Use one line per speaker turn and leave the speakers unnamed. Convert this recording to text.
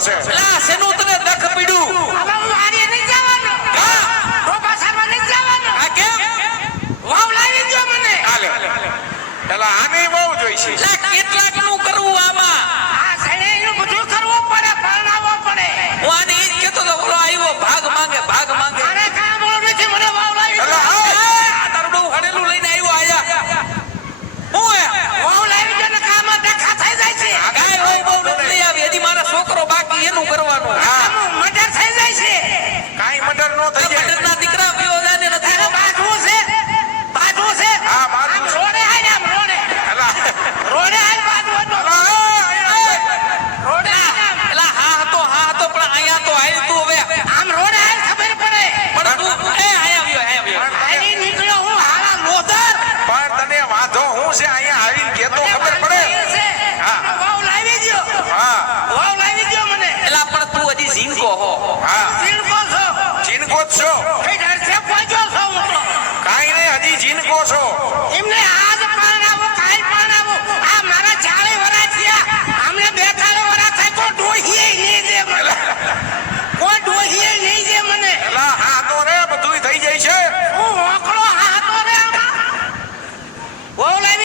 છે.
લા
સેનું તને દખ પીડ્યું. શું છે
અહીંયા
આવીને કેતો ખબર પડે. હા.
વાવ લાવી ગયો
હા.
વાવ લાવી ગયો મને.
એલા પણ તું હજી ઝીણકો હો.
હા.
ઝીણકો છો.
ઝીણકો છો.